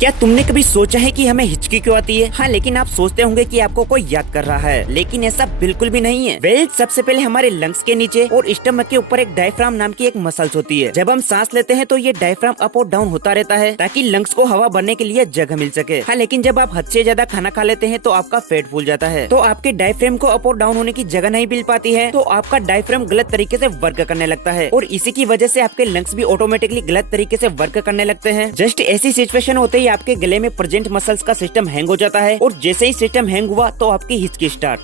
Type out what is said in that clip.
क्या तुमने कभी सोचा है कि हमें हिचकी क्यों आती है? हाँ, लेकिन आप सोचते होंगे कि आपको कोई याद कर रहा है, लेकिन ऐसा बिल्कुल भी नहीं है। सबसे पहले हमारे लंग्स के नीचे और स्टमक के ऊपर एक डायफ्राम नाम की एक मसल्स होती है। जब हम सांस लेते हैं तो ये डायफ्राम अप और डाउन होता रहता है ताकि लंग्स को हवा भरने के लिए जगह मिल सके। हाँ, लेकिन जब आप हद से ज्यादा खाना खा लेते हैं तो आपका पेट फूल जाता है, तो आपके डायफ्राम को अप और डाउन होने की जगह नहीं मिल पाती है, तो आपका डायफ्राम गलत तरीके से वर्क करने लगता है और इसी की वजह से आपके लंग्स भी ऑटोमेटिकली गलत तरीके से वर्क करने लगते हैं। जस्ट ऐसी सिचुएशन होते ही आपके गले में प्रेजेंट मसल्स का सिस्टम हैंग हो जाता है और जैसे ही सिस्टम हैंग हुआ तो आपकी हिचकी स्टार्ट।